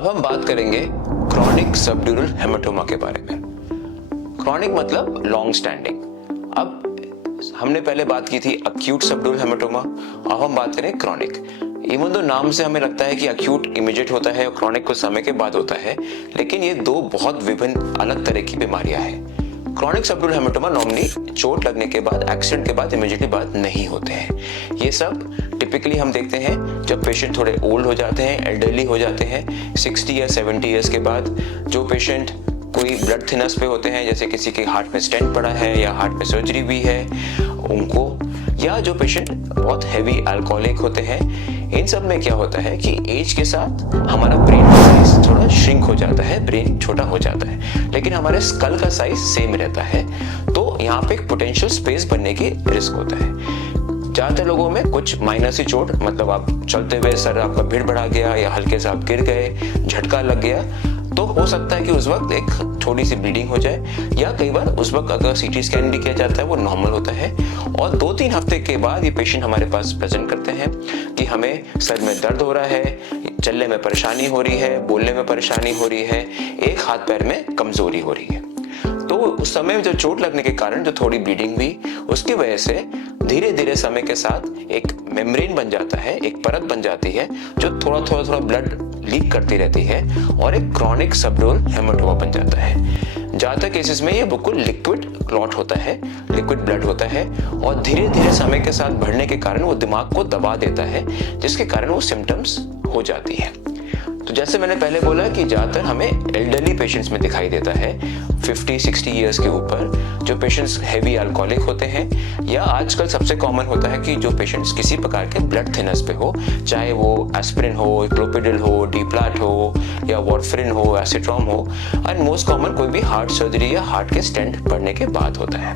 अब हम बात करेंगे क्रॉनिक सबड्यूरल हेमाटोमा के बारे में। क्रॉनिक मतलब लॉन्ग स्टैंडिंग। अब हमने पहले बात की थी अक्यूट सबड्यूरल हेमाटोमा, अब हम बात करें क्रॉनिक। इवन दो नाम से हमें लगता है कि अक्यूट इमीडिएट होता है और क्रॉनिक कुछ समय के बाद होता है, लेकिन ये दो बहुत विभिन्न अलग तरह की बीमारियां हैं। क्रॉनिक सबड्यूरल हेमाटोमा नॉर्मली चोट लगने के बाद, एक्सीडेंट के बाद इमीडिएटली बाद नहीं होते हैं। ये सब टिपिकली हम देखते हैं जब पेशेंट थोड़े ओल्ड हो जाते हैं, एल्डरली हो जाते हैं, 60 या 70 ईयर्स के बाद। जो पेशेंट कोई ब्लड थिनर्स पे होते हैं, जैसे किसी के हार्ट में स्टेंट पड़ा है या हार्ट में सर्जरी भी है उनको, या जो पेशेंट बहुत हैवी अल्कोहलिक होते हैं, इन सब में क्या होता है कि एज के साथ हमारा ब्रेन का साइज थोड़ा श्रिंक हो जाता है, ब्रेन छोटा हो जाता है, लेकिन हमारे स्कल का साइज सेम रहता है। तो यहाँ पे एक पोटेंशियल स्पेस बनने की रिस्क होता है। ज्यादातर लोगों में कुछ माइनर सी चोट, मतलब आप चलते हुए सर आपका भीड़ बढ़ा गया या हल्के से आप गिर गए, झटका लग गया, तो हो सकता है कि उस वक्त एक थोड़ी सी ब्लीडिंग हो जाए, या कई बार उस वक्त अगर सीटी स्कैन भी किया जाता है वो नॉर्मल होता है। और 2-3 हफ्ते के बाद ये पेशेंट हमारे पास प्रेजेंट करते हैं कि हमें सर में दर्द हो रहा है, चलने में परेशानी हो रही है, बोलने में परेशानी हो रही है, एक हाथ पैर में कमजोरी हो रही है। तो उस समय जो चोट लगने के कारण जो थोड़ी ब्लीडिंग हुई, उसकी वजह से धीरे धीरे समय के साथ एक मेम्ब्रेन बन जाता है, एक परत बन जाती है जो थोड़ा ब्लड लीक करती रहती है और एक क्रॉनिक सबड्यूरल हेमाटोमा बन जाता है। ज्यादातर केसेस में ये बिल्कुल लिक्विड क्लॉट होता है, लिक्विड ब्लड होता है, और धीरे धीरे समय के साथ बढ़ने के कारण वो दिमाग को दबा देता है, जिसके कारण वो सिम्टम्स हो जाती है। तो जैसे मैंने पहले बोला कि ज्यादातर हमें एल्डरली पेशेंट्स में दिखाई देता है, 50-60 ईयर्स के ऊपर, जो पेशेंट्स हैवी अल्कोहलिक होते हैं, या आजकल सबसे कॉमन होता है कि जो पेशेंट्स किसी प्रकार के ब्लड थिनर्स पे हो, चाहे वो एस्पिरिन हो, क्लोपिडल हो, डिप्लाट हो, या वारफरिन हो, एसिट्रॉम हो, एंड मोस्ट कॉमन कोई भी हार्ट सर्जरी या हार्ट के स्टेंट पड़ने के बाद होता है।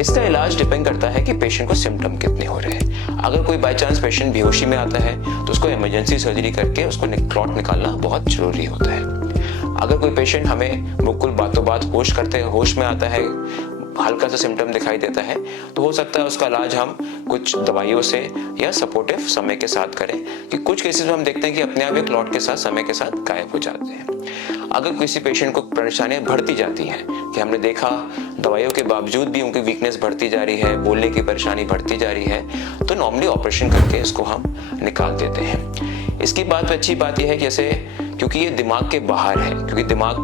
इसका इलाज डिपेंड करता है कि पेशेंट को सिम्टम कितने हो रहे हैं। अगर कोई बाय चांस पेशेंट बेहोशी में आता है तो उसको इमरजेंसी सर्जरी करके उसको क्लॉट निकालना बहुत जरूरी होता है। अगर कोई पेशेंट हमें बिल्कुल बातों बात होश में आता है, हल्का सा सिम्टम दिखाई देता है, तो हो सकता है उसका इलाज हम कुछ दवाइयों से या सपोर्टिव समय के साथ करें, कि कुछ केसेस में हम देखते हैं कि अपने आप क्लॉट के साथ समय के साथ गायब हो जाते हैं। अगर किसी पेशेंट को परेशानियां बढ़ती जाती हैं, कि हमने देखा दवाइयों के बावजूद भी उनकी वीकनेस बढ़ती जा रही है, बोलने की परेशानी बढ़ती जा रही है, तो नॉर्मली ऑपरेशन करके इसको हम निकाल देते हैं। इसकी बात अच्छी बात यह है कि जैसे क्योंकि ये दिमाग के बाहर है, क्योंकि दिमाग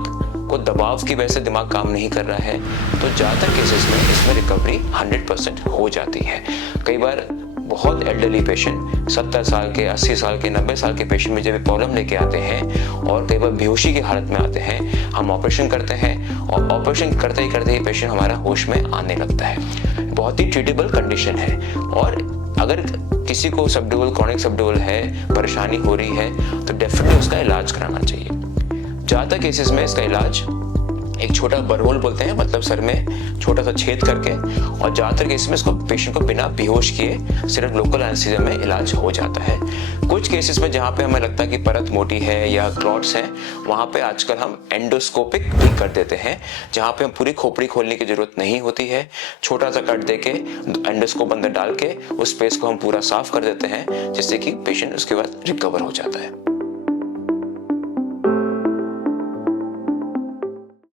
को दबाव की वजह से दिमाग काम नहीं कर रहा है, तो ज्यादातर केसेस में इसमें रिकवरी 100% हो जाती है। कई बार बहुत एल्डरली पेशेंट 70 साल के, 80 साल के, 90 साल के पेशेंट में जब प्रॉब्लम लेके आते हैं और कई बार बेहोशी की हालत में आते हैं, हम ऑपरेशन करते हैं और ऑपरेशन करते ही पेशेंट हमारा होश में आने लगता है। बहुत ही ट्रीटेबल कंडीशन है, और अगर किसी को सबड्यूरल, क्रॉनिक सबड्यूरल है, परेशानी हो रही है, तो डेफिनेटली उसका इलाज कराना चाहिए। ज्यादातर केसेस में इसका इलाज एक छोटा बरहोल बोलते हैं, मतलब सर में छोटा सा छेद करके, और ज्यादातर केस में इसको पेशेंट को बिना बेहोश किए सिर्फ लोकल एनेस्थीसिया में इलाज हो जाता है। कुछ केसेस में जहाँ पे हमें लगता है कि परत मोटी है या क्लॉट्स हैं, वहाँ पे आजकल हम एंडोस्कोपिक भी कर देते हैं, जहाँ पे हम पूरी खोपड़ी खोलने की जरूरत नहीं होती है। छोटा सा कट देके एंडोस्कोप अंदर डाल के उस स्पेस को हम पूरा साफ कर देते हैं, जिससे कि पेशेंट उसके बाद रिकवर हो जाता है।